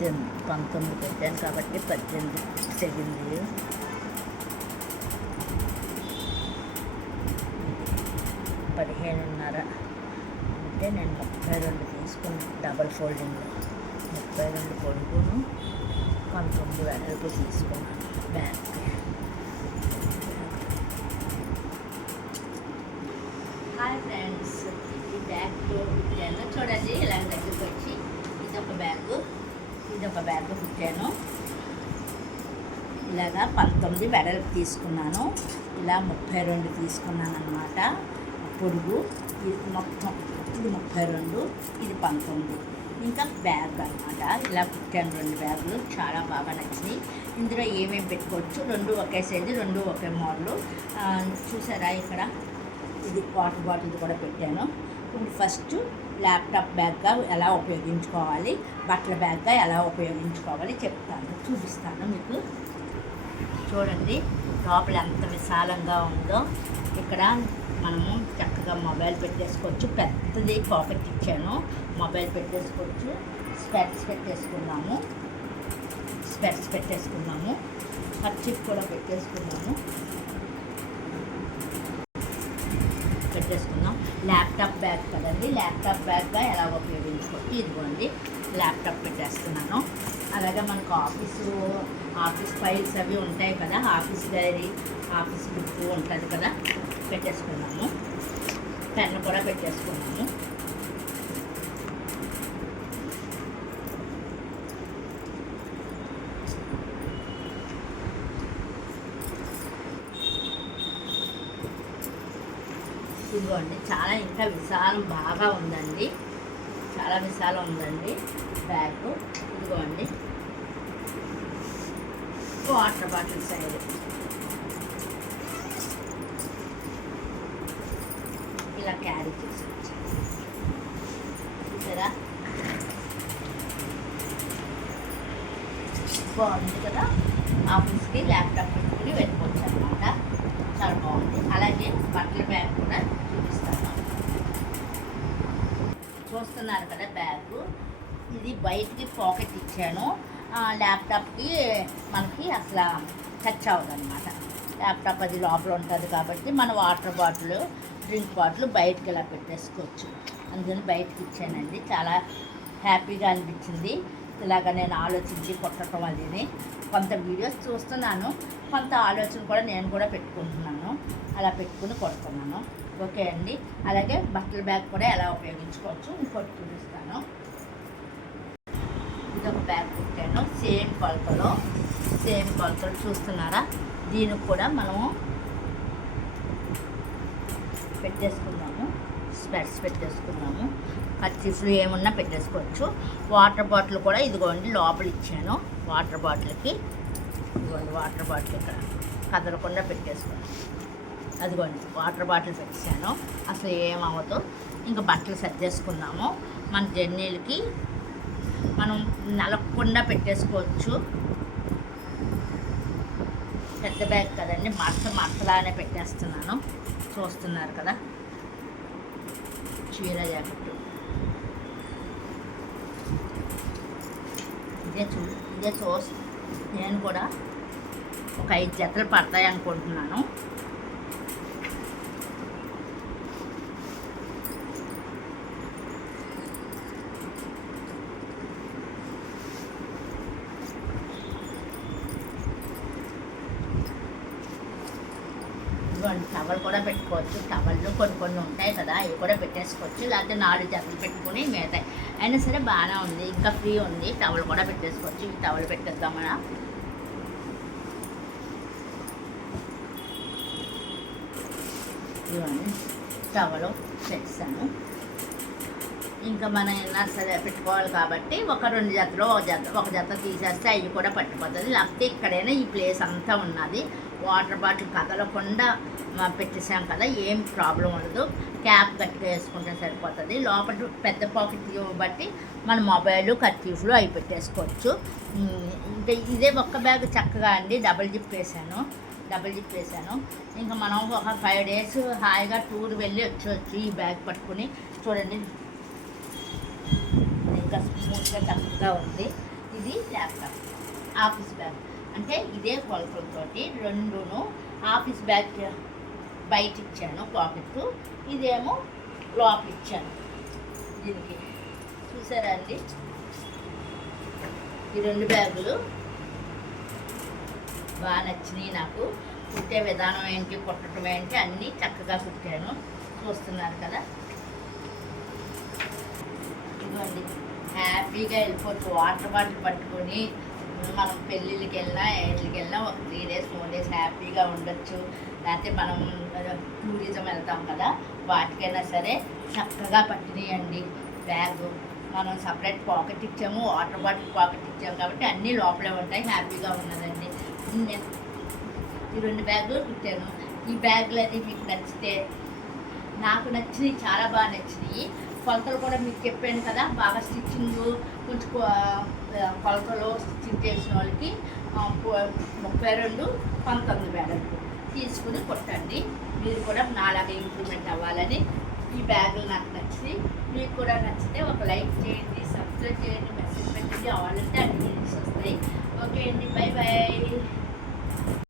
19 పెట్టాను కాబట్టి 18 తెగింది. పదిహేనున్నర అంటే నేను 32 తీసుకున్నాను. డబల్ ఫోల్డింగ్లో 32 పొడుగును 19 వెడల్పు తీసుకున్నాను బ్యాగ్కి. హాయ్ ఫ్రెండ్స్, ఈ బ్యాగ్ కుట్టాను చూడండి. ఇలా దగ్గరికి వచ్చి ఇదొక బ్యాగ్ కుట్టాను. ఇలాగా 19 వెడల్పు తీసుకున్నాను. ఇలా 32 తీసుకున్నాను అన్నమాట. పొడుగు ఇది మొత్తం, ఇది 32, ఇది 19. ఇంకా బ్యాగ్ అన్నమాట. ఇలా కుట్టాను 2 బ్యాగులు. చాలా బాగా నచ్చింది. ఇందులో ఏమేమి పెట్టుకోవచ్చు, 2 ఒకే సైజు, 2 ఒకే మోడలు. చూసారా ఇక్కడ ఇది వాటర్ బాటిల్ కూడా పెట్టాను. ఇప్పుడు ఫస్ట్ ల్యాప్టాప్ బ్యాగ్గా ఎలా ఉపయోగించుకోవాలి, బట్టల బ్యాగ్గా ఎలా ఉపయోగించుకోవాలి చూపిస్తాను మీకు. చూడండి లోపల ఎంత విశాలంగా ఉందో. ఇక్కడ మనము చక్కగా మొబైల్ పెట్టేసుకోవచ్చు. పెద్దది పాకెట్ ఇచ్చాను, మొబైల్ పెట్టేసుకోవచ్చు. స్పెట్స్ పెట్టేసుకున్నాము, కర్చీఫ్ కూడా పెట్టేసుకున్నాము. ల్యాప్టాప్ బ్యాగ్ కదండి, ల్యాప్టాప్ బ్యాగ్గా ఎలా ఉపయోగించుకోవచ్చు. ఇదిగోండి ల్యాప్టాప్ పెట్టేస్తున్నాను. అలాగే మనకు ఆఫీస్ ఫైల్స్ అవి ఉంటాయి కదా, ఆఫీస్ డైరీ, ఆఫీస్ బుక్ ఉంటుంది కదా, పెట్టేసుకున్నాము. పెన్ కూడా పెట్టేసుకున్నాము. ఇదిగోండి చాలా ఇంకా విశాలం బాగా ఉందండి, చాలా విశాలం ఉందండి బ్యాగ్. ఇదిగోండి వాటర్ బాటిల్ సైడ్ ఇలా క్యారీ చేసి చూసారా, బాగుంది కదా. ఆఫీస్కి ల్యాప్టాప్ పెట్టుకుని వెళ్ళిపోవచ్చు అనమాట. చాలా బాగుంది. అలాగే బట్టల బ్యాగ్ కూడా చూపిస్తాను. చూస్తున్నారు కదా బ్యాగు, ఇది బయటికి పాకెట్ ఇచ్చాను. ల్యాప్టాప్కి మనకి అసలు టచ్ అవ్వదు అనమాట. ల్యాప్టాప్ అది లోపల ఉంటుంది కాబట్టి మన వాటర్ బాటిల్, డ్రింక్ బాటిల్ బయటికి ఇలా పెట్టేసుకోవచ్చు. అందుకని బయటకి ఇచ్చానండి. చాలా హ్యాపీగా అనిపించింది. ఇలాగ నేను ఆలోచించి కొట్టడం అదిని కొంత వీడియోస్ చూస్తున్నాను, కొంత ఆలోచన కూడా నేను కూడా పెట్టుకుంటున్నాను. అలా పెట్టుకుని కొడుతున్నాను. ఓకే అండి. అలాగే బట్టల బ్యాగ్ కూడా ఎలా ఉపయోగించుకోవచ్చు ఇంకోటి చూపిస్తాను. ఇదొక బ్యాగ్ పెట్టాను, సేమ్ కొలతలో చూస్తున్నారా. దీనికి కూడా మనము పెట్టేసుకున్నాము, స్పెట్స్ పెట్టేసుకున్నాము. కర్చీఫ్లు ఏమున్నా పెట్టేసుకోవచ్చు. వాటర్ బాటిల్ కూడా ఇదిగోండి లోపల ఇచ్చాను. వాటర్ బాటిల్కి ఇదిగోండి, వాటర్ బాటిల్ ఇక్కడ కదలకుండా పెట్టేసుకోండి. అదిగోండి వాటర్ బాటిల్ పెట్టేశాను, అసలు ఏమవ్వదు. ఇంకా బట్టలు సర్దేసుకున్నాము. మన జర్నీలకి మనం నలగకుండా పెట్టేసుకోవచ్చు. పెద్ద బ్యాగ్ కదండి, మడతలానే పెట్టేస్తున్నాను. చూస్తున్నారు కదా, చీర జాకెట్ ఇదే నేను కూడా ఒక 5 జతలు పడతాయి అనుకుంటున్నాను. టవల్ కూడా పెట్టుకోవచ్చు. టవల్లు కొన్ని ఉంటాయి కదా, అవి కూడా పెట్టేసుకోవచ్చు. లేకపోతే 4 జతలు పెట్టుకుని మిగతాయి అయినా సరే బాగానే ఉంది. ఇంకా ఫ్రీ ఉంది, టవల్ కూడా పెట్టేసుకోవచ్చు. ఈ టవల్ పెట్టేద్దామన్నా. ఇవన్నీ టవల్ పెట్టాను. ఇంకా మనం అయినా సరే పెట్టుకోవాలి కాబట్టి ఒక 2 జతలో ఒక జత తీసేస్తే అవి కూడా పట్టిపోతుంది. లేకపోతే ఇక్కడైనా ఈ ప్లేస్ అంతా ఉన్నది. వాటర్ బాటిల్ కదలకుండా పెట్టేసాం కదా, ఏం ప్రాబ్లం ఉండదు. క్యాప్ గట్టిగా వేసుకుంటే సరిపోతుంది. లోపల పెద్ద పాకెట్ బట్టి మన మొబైల్, కర్చీఫ్లు అవి పెట్టేసుకోవచ్చు. ఇంకా ఇదే ఒక్క బ్యాగ్ చక్కగా అండి డబుల్ జిప్ వేసాను. ఇంకా మనం ఒక 5 డేస్ హాయిగా టూర్ వెళ్ళి వచ్చి ఈ బ్యాగ్ పట్టుకుని చూడండి. ఇంకా స్మూత్గా చక్కగా ఉంది. ఇది ల్యాప్టాప్ ఆఫీస్ బ్యాగ్. అంటే ఇదే కొలతలతోటి రెండును ఆఫీస్ బ్యాగ్ బయట ఇచ్చాను పాకెట్, ఇదేమో లోపల ఇచ్చాను. దీనికి చూసారా అండి, ఈ రెండు బ్యాగులు బాగా నచ్చినాయి నాకు. కుట్టే విధానం ఏంటి, కుట్టడం ఏంటి అన్నీ చక్కగా కుట్టాను, చూస్తున్నారు కదా. ఇదిగోండి, హ్యాపీగా వెళ్ళిపోవచ్చు. వాటర్ బాటిల్ పట్టుకొని మనం పెళ్ళిళ్ళకి వెళ్ళినా ఎట్లకి వెళ్ళినా ఒక 3 days 4 days హ్యాపీగా ఉండొచ్చు. లేకపోతే మనం టూరిజం వెళ్తాం కదా, వాటికైనా సరే చక్కగా పట్టినాయండి బ్యాగు. మనం సపరేట్ పాకెట్ ఇచ్చాము, వాటర్ బాటిల్ పాకెట్ ఇచ్చాము కాబట్టి అన్నీ లోపలే ఉంటాయి. హ్యాపీగా ఉన్నదండి. నేను ఈ 2 బ్యాగులు కుట్టాను. ఈ బ్యాగులు అది మీకు నచ్చితే, నాకు నచ్చినవి చాలా బాగా నచ్చినాయి. కొలతలు కూడా మీకు చెప్పాను కదా, బాగా స్టిచ్చింగ్ కొంచెం కొలతలు స్టిచ్చింగ్ చేసిన వాళ్ళకి 32 19 బ్యాగులు తీసుకుని కొట్టండి. మీరు కూడా నాలాగా ఇంప్రూవ్మెంట్ అవ్వాలని. ఈ బ్యాగులు నాకు నచ్చి, మీకు కూడా నచ్చితే ఒక లైక్ చేయండి.